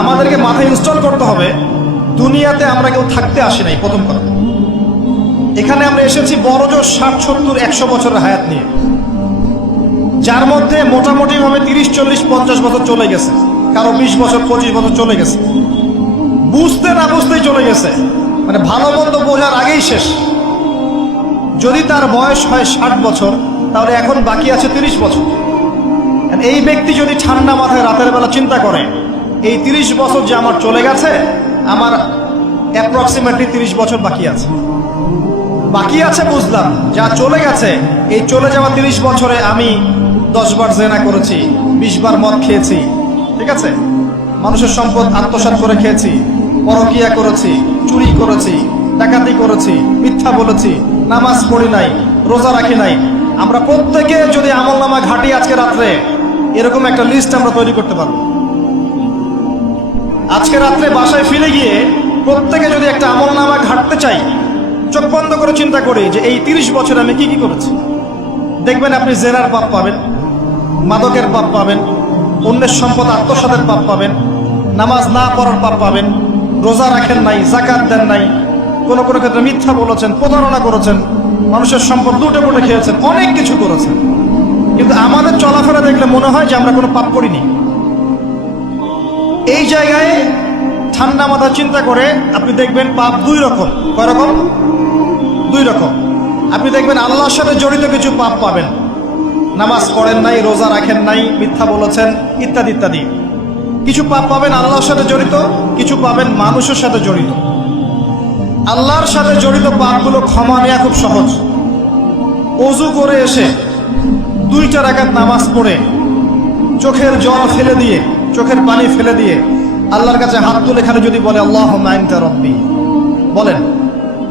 আমাদেরকে মাথায় ইনস্টল করতে হবে, দুনিয়াতে আমরা কেউ থাকতে আসি নাই। প্রথম কথা, এখানে আমরা এসেছি বড়জোর 60-70-100 বছরের হায়াত নিয়ে, যার মধ্যে মোটামুটি ভাবে 30-40-50 বছর চলে গেছে, কারো 20 বছর 25 বছর চলে গেছে, বুঝতে না বুঝতেই চলে গেছে, মানে ভালো মন্দ বোঝার আগেই শেষ। যদি তার বয়স হয় 60 বছর, তাহলে এখন বাকি আছে 30 বছর। এই ব্যক্তি যদি ঠান্ডা মাথায় রাতের বেলা চিন্তা করে, এই 30 বছর যে আমার চলে গেছে, আমার অ্যাপ্রক্সিমেটলি 30 বছর বাকি আছে। বাকি আছে বুঝলাম, যা চলে গেছে, এই চলে যাওয়া 30 বছরে আমি 10 বার জেনা করেছি, 20 বার মদ খেয়েছি, ঠিক আছে, মানুষের সম্পদ আত্মসাৎ করে খেয়েছি, পরকিয়া করেছি, চুরি করেছি, ডাকাতি করেছি, মিথ্যা বলেছি, নামাজ পড়ি নাই, রোজা রাখি নাই। আমরা প্রত্যেকে যদি আমলনামা ঘাটি আজকে রাত্রে, এরকম একটা লিস্ট আমরা তৈরি করতে পারবো। আজকে রাত্রে বাসায় ফিরে গিয়ে প্রত্যেকে যদি একটা আমলনামা ঘাটতে চাই, চোখ বন্ধ করে চিন্তা করি যে এই 30 বছর আমি কি কি করেছি, দেখবেন আপনি জেনার পাপ পাবেন, মাদকের পাপ পাবেন, অন্যের সম্পদ আত্মসাতের পাপ পাবেন, নামাজ না পড়ার পাপ পাবেন, রোজা রাখেন নাই, জাকাত দেন নাই, কোনো কোনো ক্ষেত্রে মিথ্যা বলেছেন, প্রতারণা করেছেন, মানুষের সম্পদ লুটে পুটে খেয়েছেন, অনেক কিছু করেছেন। কিন্তু আমাদের চলাফেরা দেখলে মনে হয় যে আমরা কোনো পাপ করিনি। এই জায়গায় ঠান্ডা মাথা চিন্তা করে আপনি দেখবেন পাপ দুই রকম। কয় রকম? দুই রকম। আপনি দেখবেন আল্লাহর সাথে জড়িত কিছু পাপ পাবেন, নামাজ পড়েন নাই, রোজা রাখেন নাই, মিথ্যা বলেছেন, ইত্যাদি ইত্যাদি। কিছু পাপ পাবেন আল্লাহর সাথে জড়িত, কিছু পাবেন মানুষের সাথে জড়িত। আল্লাহর সাথে জড়িত পাপগুলো ক্ষমা নেওয়া খুব সহজ। ওযু করে এসে 2 রাকাত নামাজ পড়ে চোখের জল ফেলে দিয়ে, চোখের পানি ফেলে দিয়ে আল্লাহর কাছে হাত তুলে খালি যদি বলে আল্লাহুম্মা আনতা রাব্বি, বলেন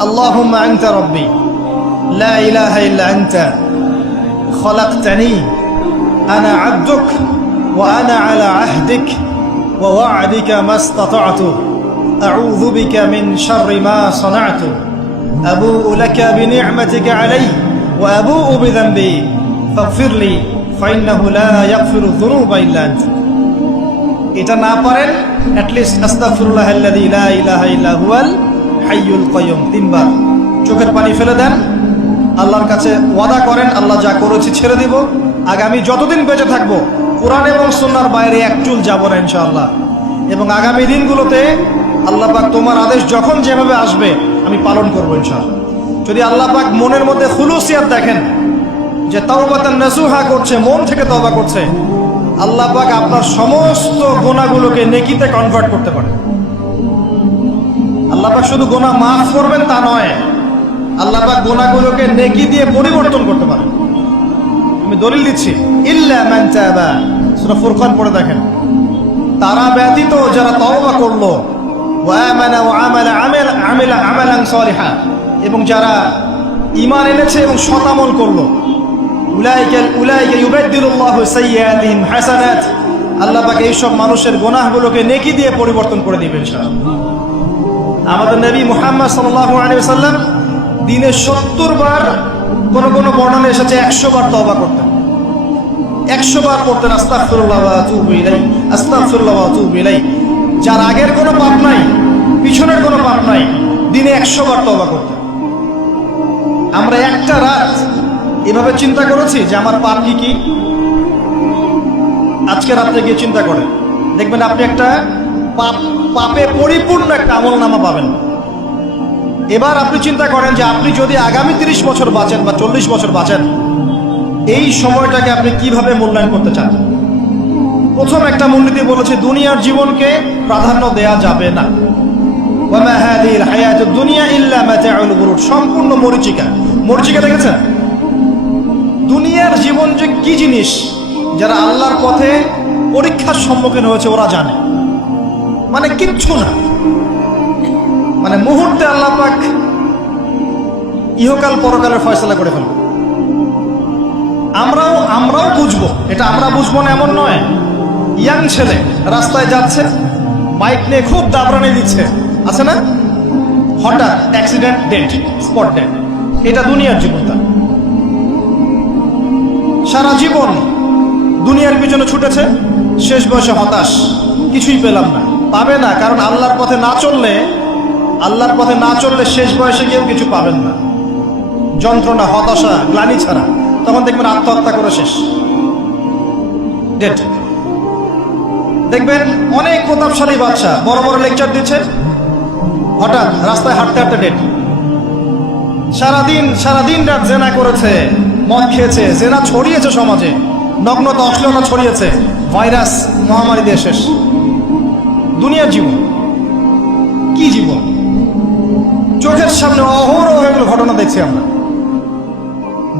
আল্লাহুম্মা আনতা রাব্বি লা ইলাহা ইল্লা আনতা খলাকতানি আনা আবদুক ওয়া আনা আলা আহদিক ওয়া ওয়া'দিকা মাসতাতা'তু আউযু বিকা মিন শাররি মা সানা'তু আবুউ লাকা বিনি'মাতিকা আলাইয়া ওয়া আবুউ বিযানবি ফাগফিরলি ফাইন্নাহু লা ইয়াগফিরু যুনুবা ইল্লা আনতা। এটা না পারেন, অ্যাটলিস্ট আস্তাগফিরুল্লাহাল্লাযী লা ইলাহা ইল্লা হুয়াল হাইয়ুল কাইয়ুম 3 বার চোখের পানি ফেলে দেন, আল্লাহর কাছে ওয়াদা করেন আল্লাহ যা করেছি ছেড়ে দিব, আগামী যতদিন বেঁচে থাকবো কোরআন এবং সুন্নাহর বাইরে এক চুল যাব না ইনশাআল্লাহ। এবং আগামী দিনগুলোতে আল্লাহ পাক তোমার আদেশ যখন যেভাবে আসবে আমি পালন করবো ইনশাআল্লাহ। যদি আল্লাহ পাক মনের মধ্যে খুলুসিয়াত দেখেন যে তাওবাতান নাসুহা করছে, মন থেকে তওবা করছে, আল্লাহ পাক আপনার সমস্ত গুনাহগুলোকে নেকিতে কনভার্ট করতে পারে। আল্লাহ পাক শুধু গুনাহ মাফ করবেন তা নয়, আল্লাহ পাক গুনাহগুলোকে নেকি দিয়ে পরিবর্তন করতে পারে। আমি দলিল দিচ্ছি, ইল্লা মান তাবা, সূরা ফুরকান পড়ে দেখেন, তারা ব্যতীত যারা তওবা করলো, ওয়া আমানা ওয়া আমিলা আমালান সালিহা, এবং যারা ঈমান এনেছে এবং সৎ আমল করলো, উলাইকা ইউবাদদিলুল্লাহু সাইয়্যাতিহিম হাসানাত, আল্লাহ পাক এইসব মানুষের গুনাহগুলোকে নেকি দিয়ে পরিবর্তন করে দিবেন ইনশাআল্লাহ। আমাদের নবী মুহাম্মদ সাল্লাল্লাহু আলাইহি ওয়াসাল্লাম দিনে 70 বার, কোন কোন বর্ণনা এসেছে 100 বার তওবা করতেন, 100 বার পড়তেন আস্তাগফিরুল্লাহ ওয়া আতুবু ইলাইহি, আস্তাগফিরুল্লাহ ওয়া আতুবু ইলাইহি। যার আগের কোনো পাপ নাই, পিছনের কোনো পাপ নাই, দিনে 100 বার তওবা করতেন। আমরা একটা রাত এভাবে চিন্তা করেছি যে আমার পাপ কি কি? আজকে রাত্রে গিয়ে চিন্তা করেন, দেখবেন আপনি একটা পাপে পরিপূর্ণ একটা আমলনামা পাবেন। এবার আপনি চিন্তা করেন যে আপনি যদি আগামী 30 বছর বাঁচেন বা 40 বছর বাঁচেন, এই সময়টাকে আপনি কিভাবে মূল্যায়ন করতে চান? প্রথম একটা মূলনীতি বলেছে, দুনিয়ার জীবনকে প্রাধান্য দেয়া যাবে না। ওয়া মা হাযিহিল হায়াতুদ দুনিয়া ইল্লা মাতাউল গুরুর, সম্পূর্ণ মরীচিকা। মরীচিকা দেখেছেন? দুনিয়ার জীবন যে কি জিনিস, যারা আল্লাহর পথে পরীক্ষার সম্মুখীন হয়েছে ওরা জানে, মানে কিচ্ছু না, মানে মুহূর্তে আল্লাহ পাক ইহকাল পরকালের ফয়সালা করে ফেলবে। আমরাও বুঝবো, এটা আমরা বুঝবো না এমন নয়। ইয়াং ছেলে রাস্তায় যাচ্ছে, বাইক নিয়ে খুব দাবরানি দিচ্ছে, আছে না, হঠাৎ অ্যাক্সিডেন্ট, ডেড, স্পট ডেড। এটা দুনিয়ার জীবনটা। সারা জীবন দুনিয়ার পিছনে ছুটেছে, শেষ বয়সে হতাশ, কিছুই পেলাম না, পাবে না, কারণ আল্লাহর পথে না চললে শেষ বয়সে গিয়েও কিছু পাবেন না। যন্ত্রণা, হতাশা, গ্লানি ছাড়া তখন দেখবেন আত্মহত্যা করে শেষ, ডেট। দেখবেন অনেক প্রতাপশালী বাচ্চা বড় বড় লেকচার দিচ্ছে, হঠাৎ রাস্তায় হাঁটতে হাঁটতে ডেট। সারাদিন রাত জেনা করেছে, মদ খেয়েছে, জেনা ছড়িয়েছে সমাজে, নগ্নতা অশ্লীলতা ছড়িয়েছে, ভাইরাস মহামারী দিয়ে শেষ। দুনিয়ার জীবন কি জীবন! চোখের সামনে অহরহ এগুলো ঘটনা দেখছি আমরা।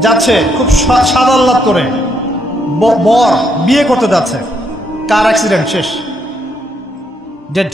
যাচ্ছে খুব সাদা আহ্লাদ করে, বর বিয়ে করতে যাচ্ছে, কার অ্যাক্সিডেন্ট, শেষ, ডেড।